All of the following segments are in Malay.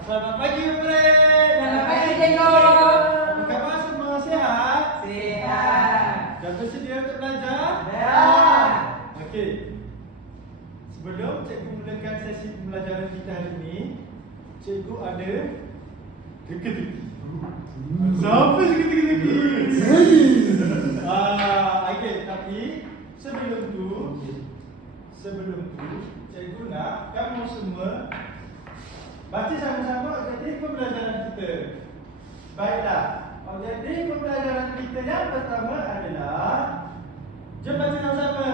Selamat pagi, murid. Selamat pagi, cikgu. Apa khabar semua? Sihat? Sihat. Dah bersedia untuk belajar? Dah. Okey. Sebelum cikgu mulakan sesi pembelajaran kita hari ini, cikgu ada teka-teki. Siapa teka-teki? Okey, tapi sebelum tu, cikgu nak kamu semua baca sama-sama objektif pembelajaran kita. Baiklah, objektif pembelajaran kita yang pertama adalah, jom baca sama-sama.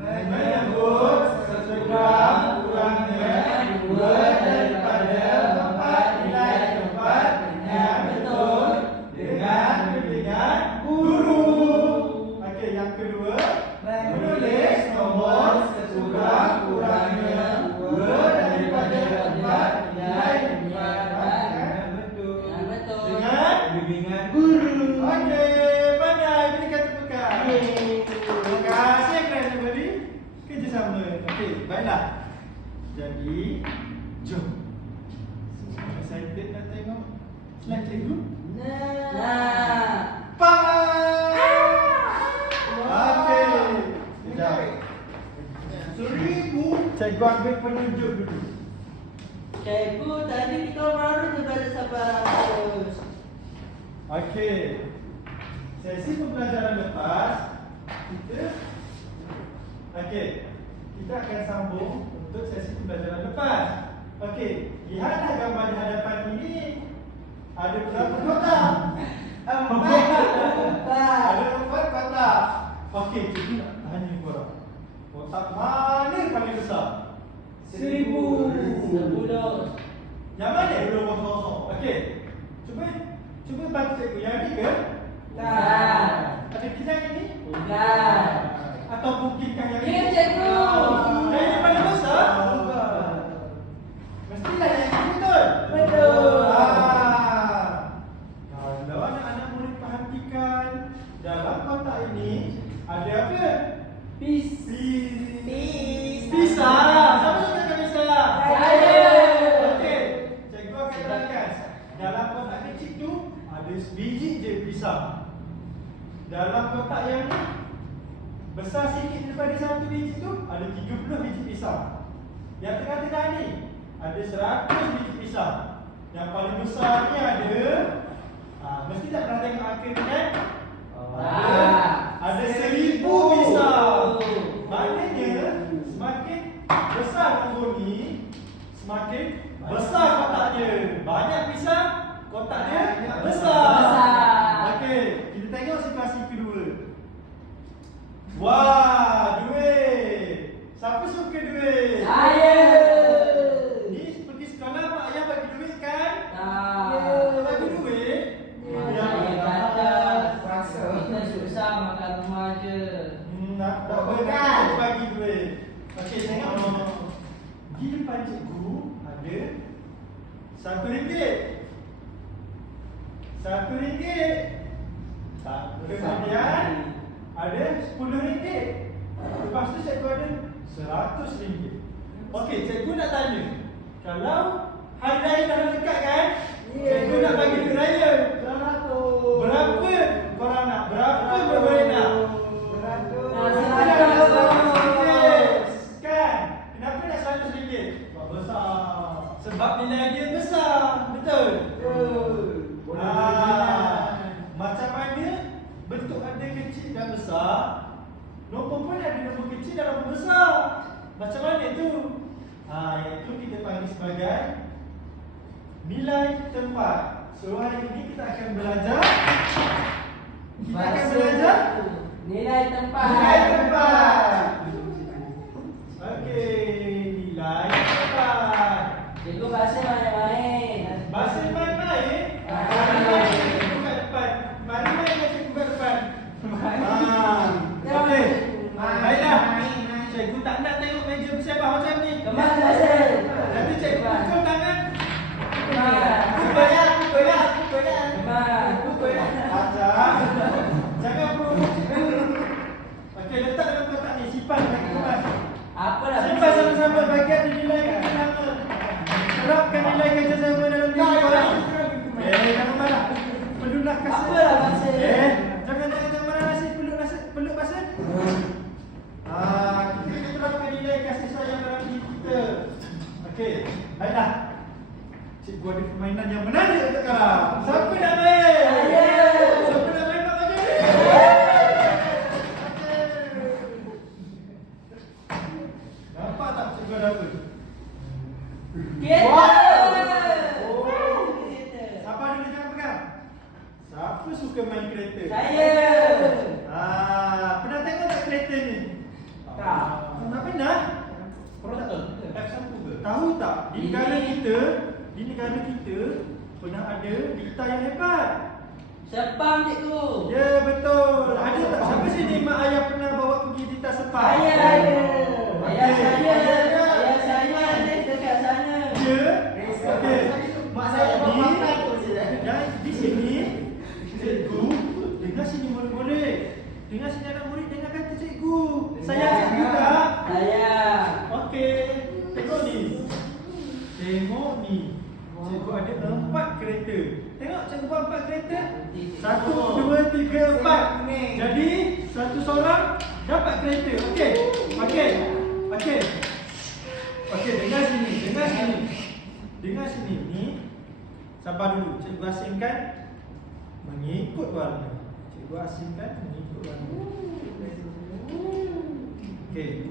Menyebut sekurang-kurangnya dua daripada empat nilai tempat yang betul dengan bimbingan guru. Okey, yang kedua, menulis nombor sekurang-kurangnya dua daripada empat nilai tempat yang betul dengan bimbingan guru. Okey, pandai, berikan tepukan. Terima kasih kerana beri kerjasama. Okey, baiklah. Jadi, jom. Semua excited nak tengok slide cikgu? Nah. Bye. Okey. Sekejap. 1000. Cikgu ambil penunjuk dulu. Cikgu, tadi kita baru je baca sampai 100. Okey. Sesi pembelajaran lepas kita akan sambung untuk sesi pembelajaran lepas. Okey, lihatlah gambar di hadapan ini. Ada berapa kotak? 4. Ada 4 kotak. Okey, cikgu nak tanya korang. Kotak mana yang paling besar? 1000. 10. Yang mana yang belum kosong? Okey. Cuba bantu cikgu. Yang ni ke? Tak. Ada kisah ini? Bukan. Atau mungkinkah yang Ya, cikgu. Yang paling besar? Mestilah yang ini betul. Betul. Kalau anak-anak murid perhatikan, dalam kotak ini ada apa? Pisah. Siapa yang kata pisah? Saya. Okey, cikgu akan terangkan. Dalam kotak kecil tu ada sebiji je pisah. Dalam kotak yang ni besar sikit daripada satu biji tu ada 30 biji pisah. Yang tengah-tengah ni ada 100 biji pisah. Yang paling besar ni ada mesti tak pernah tengok angka ni kan? Ada 1000 pisah. Maknanya semakin besar nombor ni, semakin besar kotaknya. Banyak pisah, kotaknya besar. Okey, kita tengok situasi kedua. Wah, duit. Siapa suka duit? Saya. Ni pergi sekolah mak ayah bagi duit kan? Tak. Bagi duit. Saya kata kita susah makan rumah je. Tak apa, bagi duit. Okey, tengok. Di depan cikgu ada RM1. RM1. Kemudian ada RM10. Lepas tu cikgu ada RM100. Okey, cikgu nak tanya. Kalau hari raya dah dekat kan? Cikgu nak bagi duit raya. Berapa korang nak? Berapa berapa nak? Kan? Kenapa nak RM100? Sebab besar. Sebab nilai dia besar. Betul? Macam mana bentuk ada kecil dan besar, nombor pun ada nombor kecil dan nombor besar. Macam mana tu? Iaitu kita panggil sebagai nilai tempat. So hari ini kita akan belajar Nilai tempat. Okey, nilai tempat. Cikgu bahasa main-main. Bahasa main-main? Main-main. Cikgu kat depan. Main-main dengan cikgu kat depan. Okey. Baiklah. Cikgu tak nak tengok meja bersepah macam ni. Kemas bahasa. Nanti cikgu pukul tangan. Kemas. Pukul lah. Kemas. Jangan pukul cikgu. Okey, letak dalam kotak ni. Simpan Terapkan nilai kerjasama dalam diri korang. Jangan marah. Peluk lah kasut. Apalah bahasa dia? Jangan marah nasi. Peluk basah. Kita terapkan nilai kasih sayang dalam diri kita. Okey, baiklah. Cikgu ada permainan yang menarik untuk korang. Siapa nak main? Siapa nak main Pak Haji? Nampak tak cikgu ada apa? Kereta. Siapa dulu jangan pegang? Siapa suka main kereta? Saya. Pernah tengok tak kereta ni? Tak. Tak pernah? Tahu tak? Di negara kita pernah ada dikta yang hebat. Sepang cikgu. Ya betul. Ada tak siapa sini mak ayah pernah bawa pergi dikta sepang? Saya ada. Ayah Okey. saya ada dekat sana. Ya. Okey. Mak saya makan tu je. Yang di sini cikgu dengar sini murid-murid. Dengar sini anak murid dengar kata cikgu. Sayang cikgu tak? Sayang. Okey. Tengok ni. Cikgu ada 4 kereta. Tengok cikgu buat 4 kereta. 1, 2, 3, 4. Jadi satu seorang dapat kereta. Okey. Okey, dengar sini. Ni. Sabar dulu. Cikgu asingkan mengikut warna. Okey.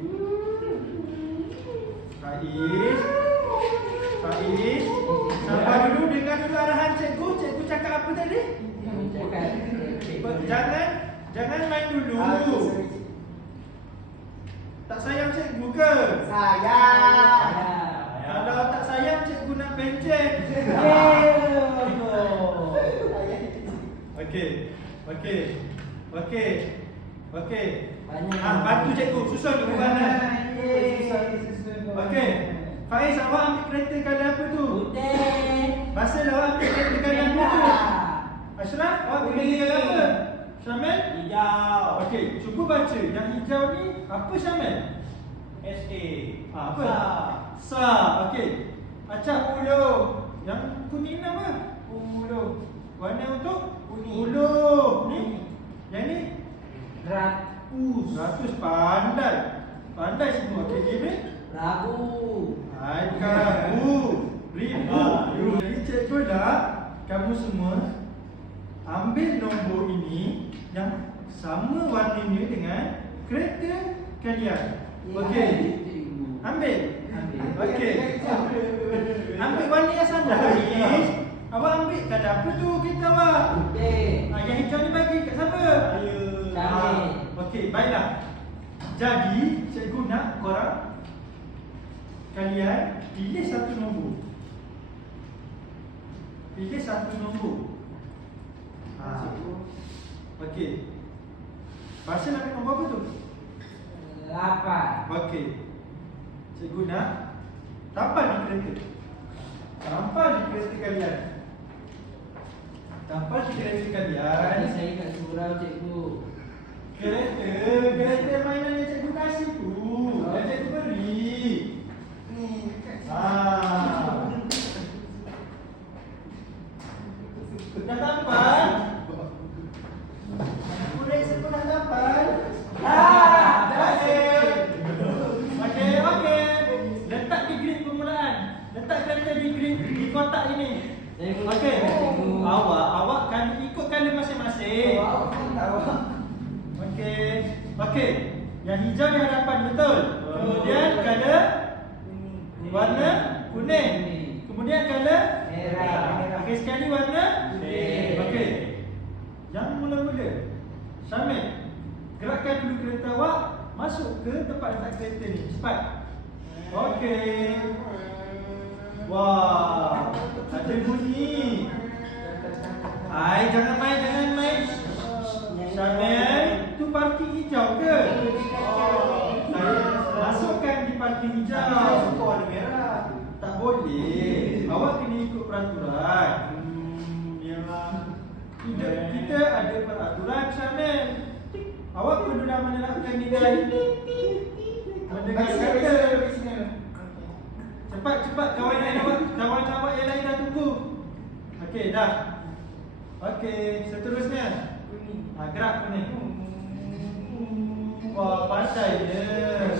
Faiz. Sabar dulu, dengar dulu arahan cikgu. Cikgu cakap apa tadi? Jangan main dulu. Tak sayang cikgu ke? Sayang. Kalau tak sayang cikgu nak pencet. Okey. Bantu cikgu susun dulu warna. Okey. Faiz, awak ambil kereta kala apa tu? Putih. Basil, awak ambil kereta kala apa tu? Ashraf, awak ambil kereta kala apa? Syamil? Hijau. Okey, cuba baca. Yang hijau ni apa Syamil? SA. Apa? Sa. Okey. Acah ulu. Yang kuning apa? Ulu. Warna untuk? Kuning. Ulu. Ni? Yang ni? 100. Pandai semua. Okey, gini. Rabu. Hai kamu. Ribu. Jadi cikgu dah kamu semua ambil nombor ini yang sama warnanya dengan kereta kalian. Okey. Ambil. Okey. Ambil warna yang sama. Awak ambil kata apa tu kereta awak? Putih. Yang hijau ni bagi kat siapa? Syamil. Okey, baiklah. Jadi cikgu nak korang kalian pilih satu nombor. Okey. Basil ambil nombor apa tu? 8. Okey. Cikgu nak tampal di kereta. Tampal di kereta kalian. Tadi saya kat surau cikgu. Kereta mainan yang cikgu kasih tu. Yang cikgu beri. Dah tampal? Murid semua dah tampal? Okey. Letak di grid permulaan. Letak kereta di grid di kotak ini. Okey. Awak kan ikut color masing-masing. Okey. Yang hijau di hadapan betul. Kemudian color warna kuning. Kemudian color Merah. Akhir sekali warna Putih. Okey. Yang mula-mula Syamil, gerakkan dulu kereta awak masuk ke tempat letak kereta ni. Cepat. Okey. Wah, ada bunyi. Jangan main. Syamil, tu parking hijau ke? Masukkan di parking hijau. Warna merah. Tak boleh. Awak kena ikut peraturan. Kita ada peraturan Syamil. Awak perlu dah menerapkan nilai. Mendengar kata. Cepat kawan lain awak. Okey, dah. Okey, seterusnya. Gerak kuning. Wah, pandainya.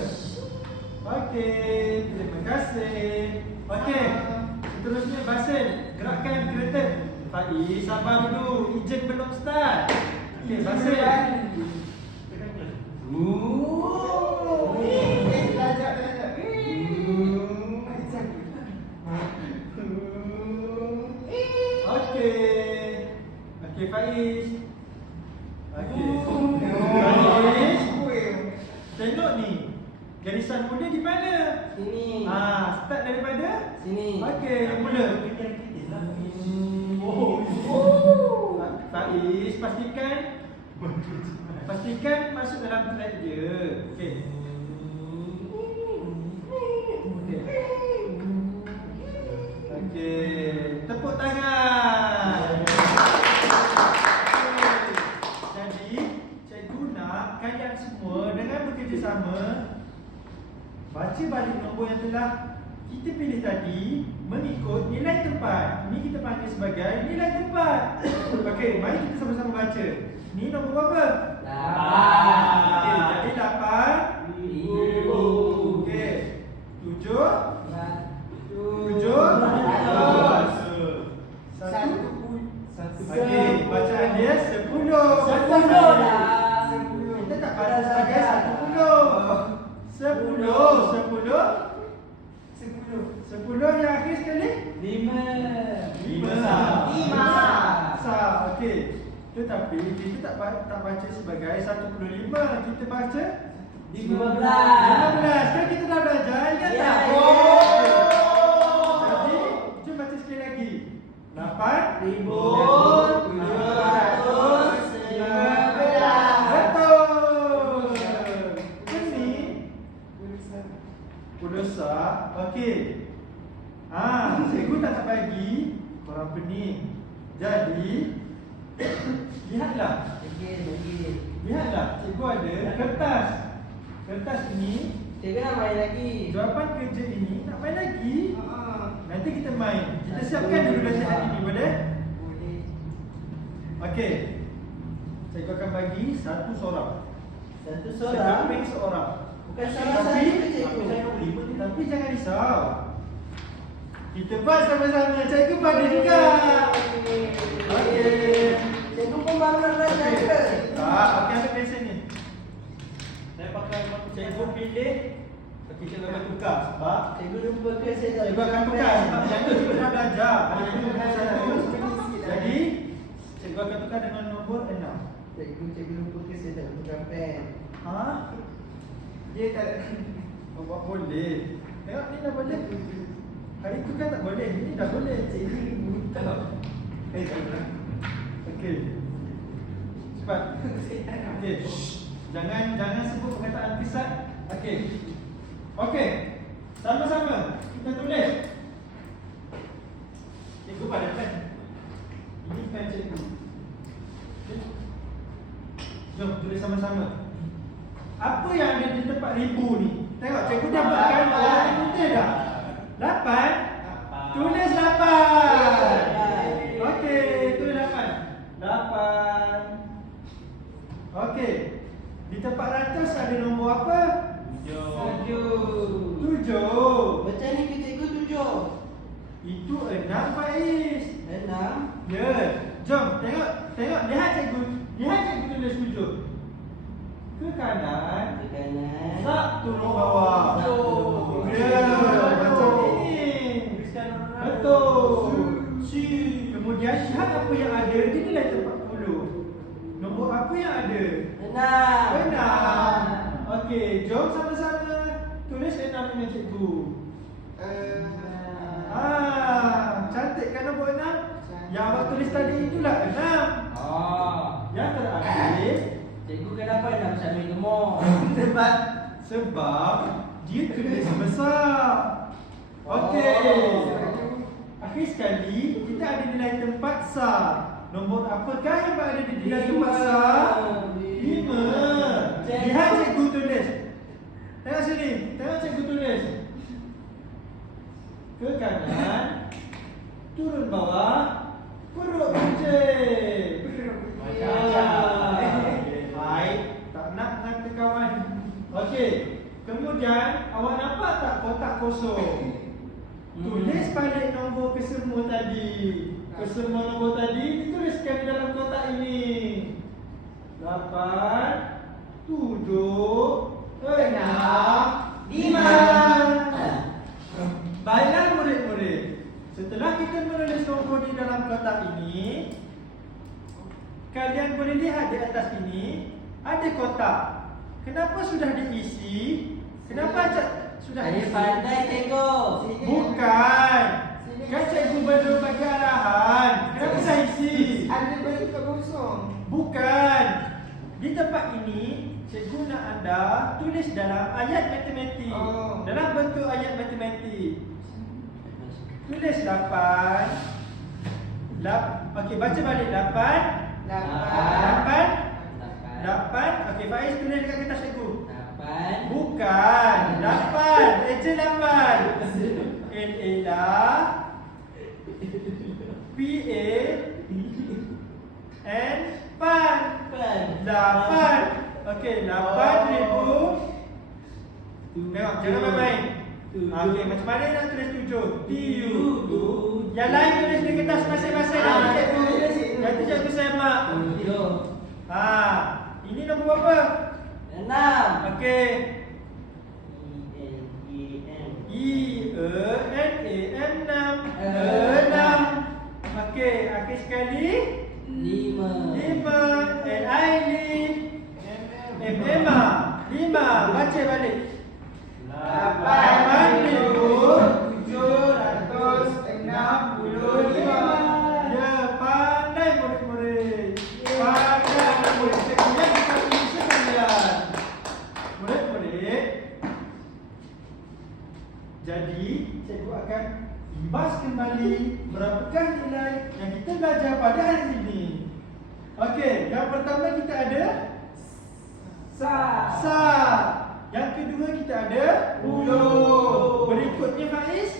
Okey, terima kasih. Okey, seterusnya Basil, gerakkan kereta. Faiz, sabar dulu. Ejen belum start. Okey, Basil. Okey, Faiz. Okey. Faiz. Tengok ni. Garisan mula di mana? Sini. Start daripada Sini. okey, mula. Faiz, pastikan masuk dalam track dia. Okey. Okey, tepuk tangan. Jadi, cikgu nak kalian semua dengan bekerjasama baca balik nombor yang telah kita pilih tadi mengikut nilai tempat. Ini kita panggil sebagai nilai tempat. Okey, mari kita sama-sama baca. Ni nombor berapa? 8. Okey, jadi 8 Ribu. Okey. 7 Okey, bacaan dia 10. Kita tak baca sebagai 10 yang akhir sekali 5. Okey. Tetapi kita tak baca sebagai 1/5. Kita baca 15. Kan kita dah belajar, ingat Ya, tak? ya. Jadi, cuba baca sekali lagi. 8,715. Betul. Ini pulsa. Okey. Cikgu tak bagi korang pening. Jadi, lihatlah. Lihatlah, cikgu ada kertas. Kertas ini, Cikgu nak main lagi. jawapan kerja ini nak main lagi. Nanti kita main. Kita siapkan dulu bacaan ini, boleh? Okey. Cikgu akan bagi satu sorak. Satu seorang. Sekeping seorang. Bukan salah saya ke cikgu? Tapi jangan risau. Kita buat sama-sama. Cikgu pada juga. Okey. Cikgu pun baru nak belajar ke? Okey, ambil pensel ni. Saya pakai cikgu pilih. Kita akan tukar sebab Cikgu lupa ke saya tak cikgu akan tukar sebab yang tu cikgu dah belajar. Ada nombor 1. Jadi, cikgu akan tukar dengan nombor 6. Cikgu lupa ke saya tak tukar pen. Dia tak buat boleh. Tengok ni dah boleh. Hari tu kan tak boleh. Ini dah boleh. Cikgu buta. Okey. Cepat. Okey. Jangan sebut perkataan kisah. Okey. Okey. Sama-sama kita tulis. Cikgu pada pen. Ini pen cikgu. Okay. Jom tulis sama-sama. Apa yang ada di tempat ribu ni? Tengok cikgu dah buatkan orang ni betul dah. 8. Tulis 8. Okey, tulis 8. 8. Okey. Di tempat ratus ada nombor apa? 7. 7. Macam ni ke cikgu 7? Itu 6 Faiz. 6. Ya. Jom tengok lihat cikgu. Lihat cikgu tulis 7. Ke kanan. Ke kanan. Tak turun bawah. Betul. Ya, macam ini. Betul. Kemudian lihat apa yang ada di nilai tempat 10. Nombor apa yang ada? 6. Okey, jom sama-sama tulis 6 dengan cikgu. Cantik kan nombor 6? Yang awak tulis tadi itulah 6. Yang terakhir, Cikgu kenapa nak sambil gemuk? sebab dia tulis besar. Okey. Akhir sekali kita ada nilai tempat sah. Nombor apakah yang berada di nilai tempat sah? 5. Lihat cikgu tulis. Tengok sini. Tengok cikgu tulis. Ke kanan. Turun bawah. Huruf J. Baik, tak nak dengan kawan. Okey. Kemudian awak nampak tak kotak kosong? Tulis balik nombor kesemua tadi. Kesemua nombor tadi dituliskan di dalam kotak ini. 8 7 6 5. Baiklah murid-murid. Setelah kita menulis nombor di dalam kotak ini, kalian boleh lihat di atas ini ada kotak. Kenapa sudah diisi? Kenapa sudah Saya diisi? pandai tengok. Bukan. Kan cikgu belum bagi arahan. Kenapa saya isi? Ada bagi kosong. Bukan. Di tempat ini, cikgu nak anda tulis dalam ayat matematik. Oh. Dalam bentuk ayat matematik. Tulis 8. Okey, baca balik 8. 8. Okey, Faiz tulis dekat kertas cikgu. 8. Bukan. 8. Eja 8. N-A lah. P-A. N. Pan. 8. Okey, 8,000. Tengok, jangan main-main. Okey, macam mana nak tulis 7? T-U. Yang lain tulis di kertas masing-masing. Nanti cikgu. Nanti cikgu semak. Ini nombor berapa? 6. Okey. E-N-E-N. 6. Okey, akhir sekali 5. 5. N-I-L. M-M-A. 5. Baca balik. 8,765. Ya, pandai murid-murid. Pandai murid. Cikgu yang kita tulis sekalian. Murid-murid. Jadi, cikgu akan imbas kembali berapakah nilai yang kita belajar pada hari ini. Okey, yang pertama kita ada Sa. Yang kedua kita ada Buluh. Berikutnya Faiz,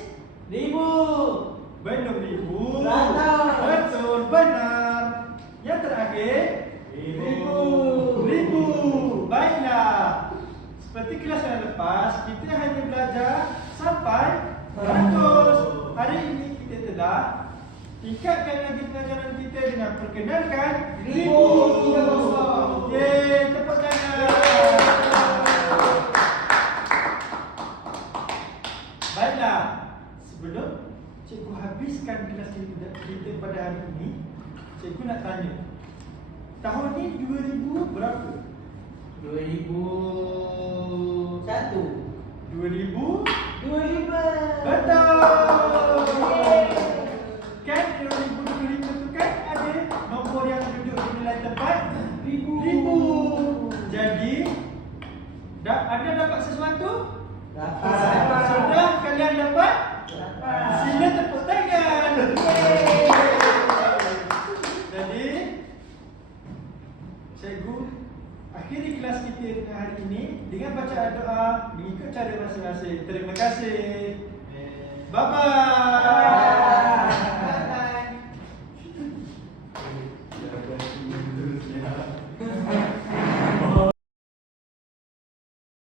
1000. belum 1000. Betul. Betul, benar. Yang terakhir 1000. Baiklah. Seperti kelas yang lepas, kita hanya belajar sampai 100. Hari ini kita telah tingkatkan lagi pelajaran kita dengan perkenalkan 1000. Yeay, tepuk tangan. Baiklah, sebelum cikgu habiskan kelas kita pada hari ini, cikgu nak tanya, tahun ni 2000 berapa? 2001. 2000? 2005. Betul. Kan 2025 tu kan ada nombor yang duduk di nilai tempat 1000. Jadi anda dapat sesuatu? Dapat. Sudah kalian dapat? Sila tepuk tangan. Jadi cikgu akhiri kelas kita dengan hari ini dengan bacaan doa mengikut cara masing-masing. Terima kasih. Bye bye.